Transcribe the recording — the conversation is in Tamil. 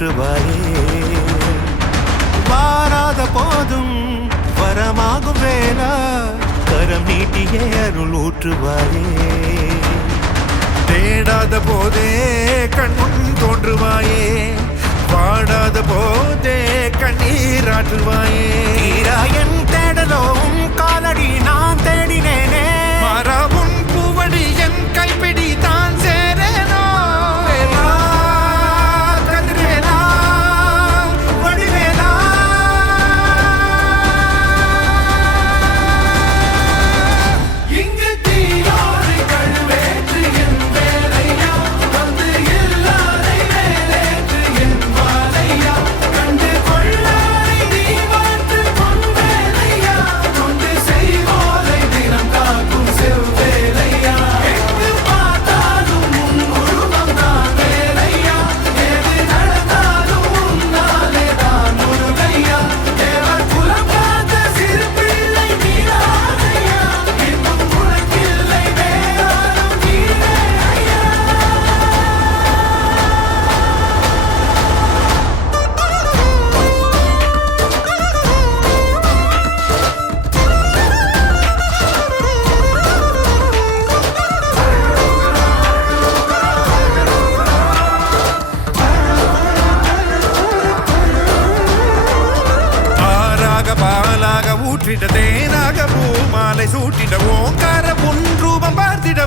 ஊற்றுவாயே வாராத போதும் வரமாகும் வேளா கரம் நீட்டியே அருள் ஊற்றுவாயே தேடாத போதே கண்முன் தோன்றுவாயே பாடாத போதே கண்ணீராற்றுவாயே தீராயன் தேடலும் காலடி நான் தேடினேனே மாறாவும் பூவடி என் கைப்பிடி தான் சேரேனோ கதிர்வேலா வடிவேலா இங்கு தீயோடு கழுவேற்று என் வேலையா வந்து இல்லாதை வேலேற்று என் வாழையா கண்டு கொள்ளாரை நீ மாற்று பொன் வேலையா கொண்டு செய்வோரை தினம் காக்கும் செவ்வேலையா எங்கு பார்த்தாலும் உன் உருவம் தான் வேலையா எது நடந்தாலும் உன்னாலே தான் முருகையா தேவர் குலம் காத்த சிறு பிள்ளை நீராதையா இன்னும் உனக்கில்லை வேறாரும் நீரே ஐயா ஆறாக பாலாக ஊற்றிட தேனாக பூமாலை சூட்டிட ஓங்கார பொன் ரூபம் பார்த்திட